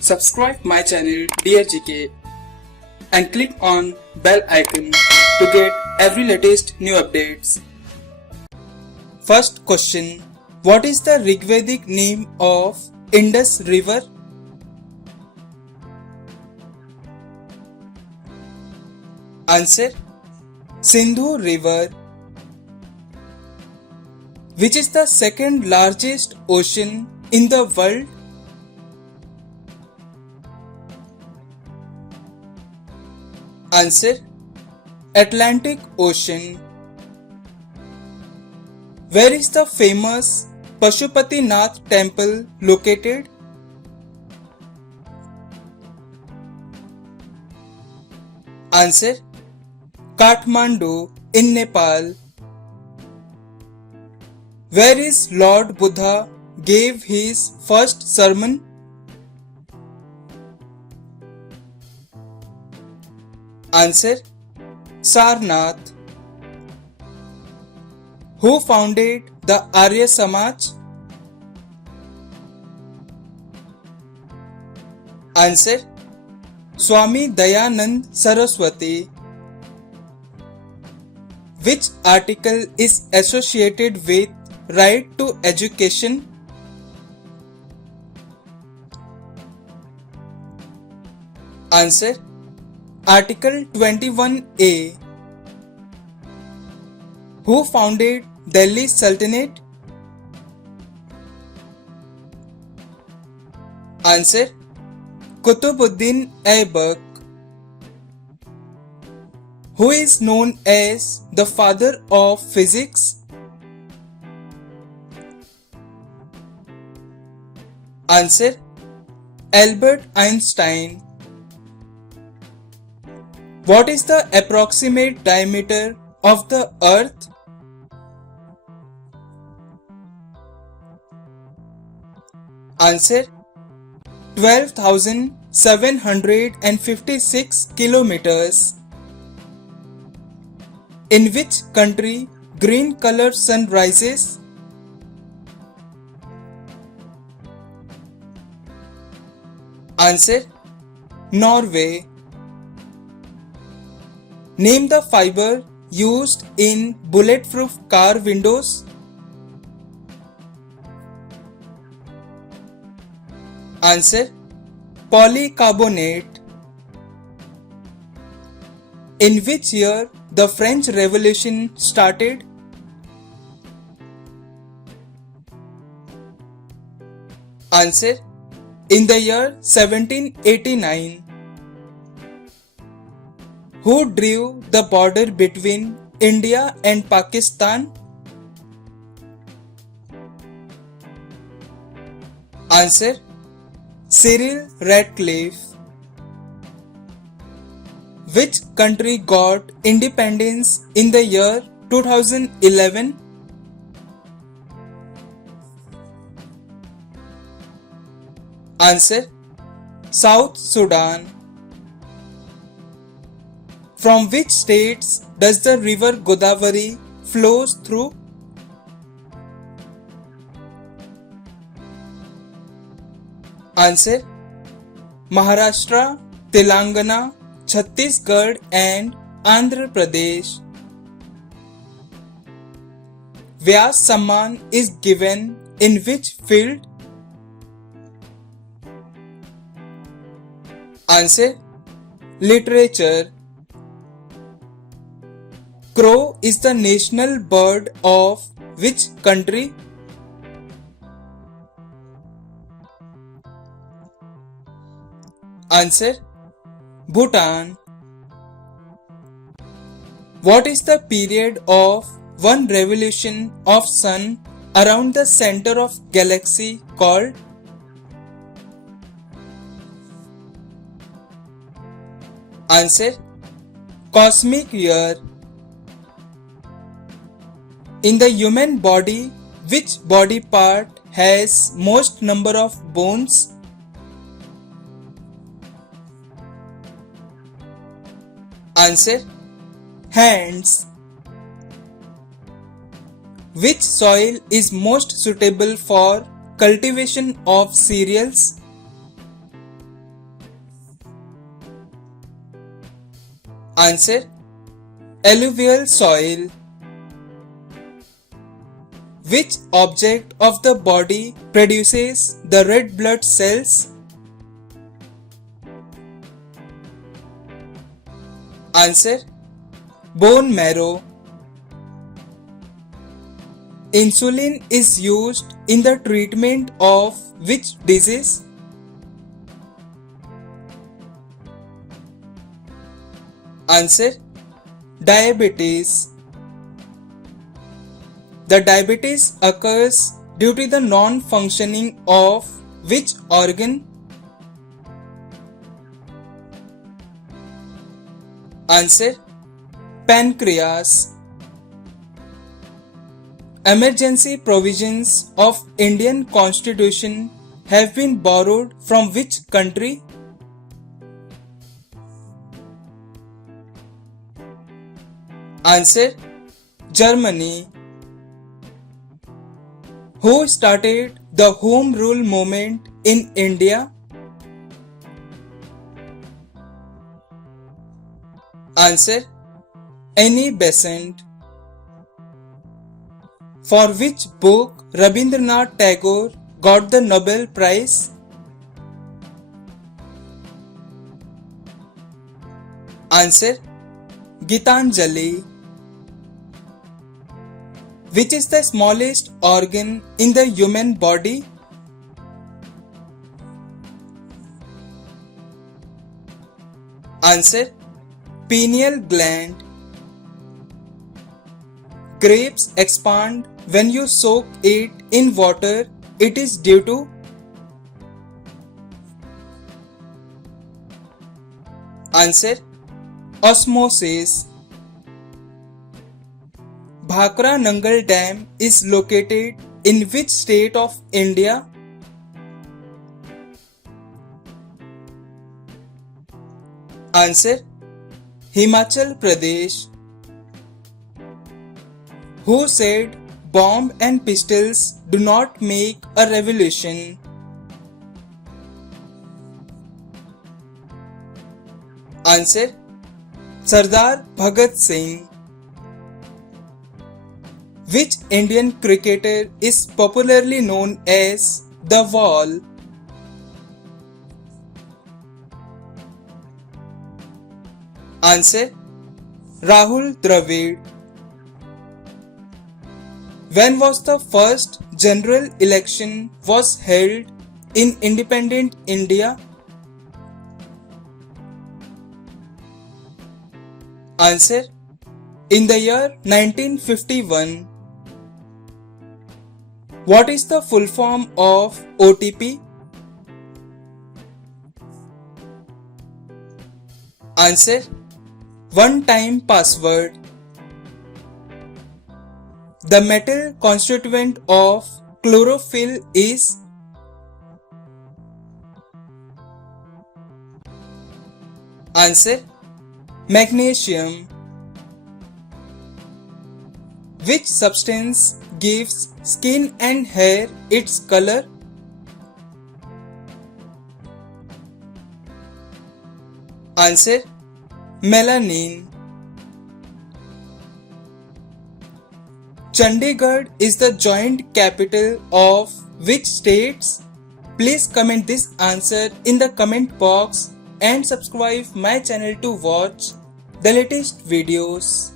Subscribe my channel Dear GK and click on bell icon to get every latest new updates. First question. What is the Rigvedic name of Indus River? Answer. Sindhu River. Which is the second largest ocean in the world? Answer. Atlantic Ocean. Where is the famous Pashupatinath temple located? Answer. Kathmandu in Nepal. Where is Lord Buddha gave his first sermon? Answer. Sarnath. Who founded the Arya Samaj? Answer. Swami Dayanand Saraswati. Which article is associated with right to education? Answer. Article 21A. Who founded Delhi Sultanate? Answer. Qutbuddin Aibak. Who is known as the father of physics? Answer. Albert Einstein. What is the approximate diameter of the Earth? Answer. 12,756 kilometers. In which country green color sun rises? Answer. Norway. Name the fiber used in bulletproof car windows. Answer. Polycarbonate. In which year the French Revolution started? Answer. In the year 1789. Who drew the border between India and Pakistan? Answer. Cyril Radcliffe. Which country got independence in the year 2011? Answer. South Sudan. From which states does the river Godavari flows through? Answer. Maharashtra, Telangana, Chhattisgarh and Andhra Pradesh. Vyas Samman is given in which field? Answer. Literature. Crow is the national bird of which country? Answer. Bhutan. What is the period of one revolution of sun around the center of galaxy called? Answer. Cosmic year. In the human body, which body part has most number of bones? Answer. Hands. Which soil is most suitable for cultivation of cereals? Answer: alluvial soil. Which object of the body produces the red blood cells? Answer: bone marrow. Insulin is used in the treatment of which disease? Answer: diabetes. The diabetes occurs due to the non-functioning of which organ? Answer: pancreas. Emergency provisions of Indian Constitution have been borrowed from which country? Answer: Germany. Who started the Home Rule movement in India? Answer: Annie Besant. For which book Rabindranath Tagore got the Nobel Prize? Answer: Gitanjali. Which is the smallest organ in the human body? Answer: pineal gland. Grapes expand when you soak it in water. It is due to? Answer: osmosis. Bhakra Nangal Dam is located in which state of India? Answer: Himachal Pradesh. Who said bomb and pistols do not make a revolution? Answer: Sardar Bhagat Singh. Which Indian cricketer is popularly known as the Wall? Answer: Rahul Dravid. When was the first general election was held in independent India? Answer: in the year 1951. What is the full form of OTP? Answer: one-time password. The metal constituent of chlorophyll is? Answer: magnesium. Which substance gives skin and hair its color? Answer: melanin. Chandigarh is the joint capital of which states? Please comment this answer in the comment box and subscribe my channel to watch the latest videos.